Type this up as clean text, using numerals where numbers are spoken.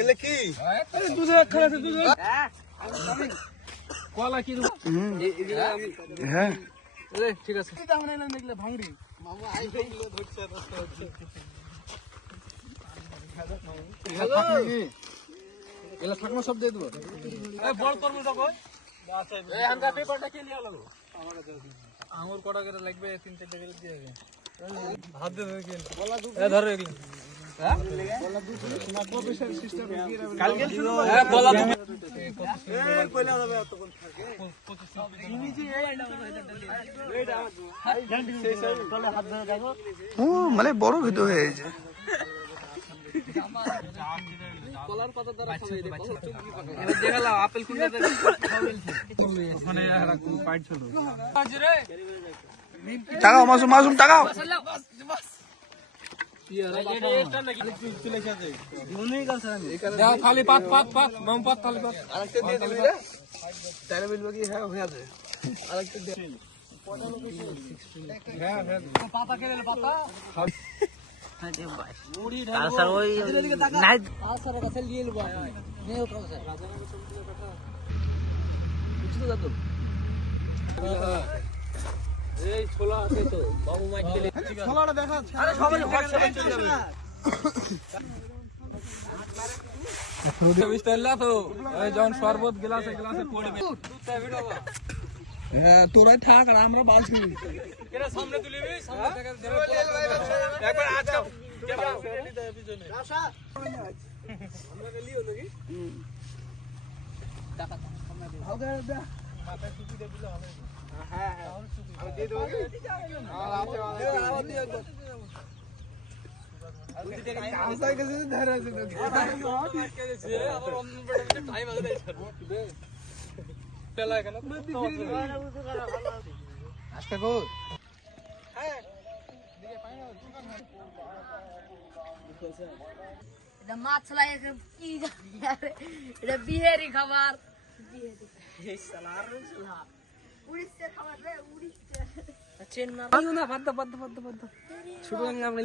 এলে কি দুধে খাওয়া আছে দুধে কলা কি হ্যাঁ ঠিক আছে দেখলে ভাঙড়ি মামা আই গেলে ধরছে এলা থাকমা সব দিয়ে দেব এই বল করব তো কই এই হাঙ্গা পেপারটা কে লিয়া লাগো আঙুর কটা করে লাগবে 3-4 টাকা দিয়ে দেবে হাত দে ধরে কেন বলা দু এ ধরে এগুলো হ্যাঁ বলা দু না প্রফেসর সিস্টেম দিয়ে রাখবে কাল গেল শুরু হ্যাঁ বলা দু এই কইলা যাবে এত কোন থাকে 25 তুমি যে এইটা সেই সেই বলে হাত ধরে দেখো ও মানে বড় ভিডিও হয়েছে কলার পাতা দ্বারা খাওয়াই দে এবার দেখালাম আপেল কোনটা ওখানে রাখো পাইট ছিল রে টাকাও মাসুম মাসুম টাকাও খালি পাত পাত পাত মাম পাত খালি পাত আরেকটা দিয়ে দিবি রে তারে বলবো কি হ্যাঁ হয়ে যাবে আরেকটা দে হ্যাঁ হ্যাঁ পাতা কেলে পাতা স্যার ওই নাই স্যারের কাছে নিয়ে নেব নিয়ে কাজ স্যার বুঝছো তো এই ছোলা আছে তো বাবু মাইক দিলে ছোলাটা দেখা আরে সবাই হোয়াটসঅ্যাপে চলে যাবে বিস্তারিত তো এই যখন শরবত গ্লাসে গ্লাসে পড়বে দুধটা ভিড়ো হ্যাঁ তোরাই থাক আর আমরা বাঁচি এরা সামনে তুলিবি সামনে থেকে একবার আজকে ক্যামেরা রেডি দে পিছনে আশা আমরা লিও নাকি টাকা সামনে দে ওকে দে মাথায় টুপি দে দিলে হবে হ্যাঁ হ্যাঁ আমি দিয়ে দেব আর আছে আর দিয়ে একবার আসাই গেছে ধরে আছে আবার অন্য বেটা টাইম আগে দে পেলা এখানে আজকে গো হ্যাঁ এটা মাছ লাই কি এটা বিহারি খাবার উড়িষ্যা খাবার রে উড়িষ্যা চেন না বাদ বাদ বাদ বাদ ছোট আমরা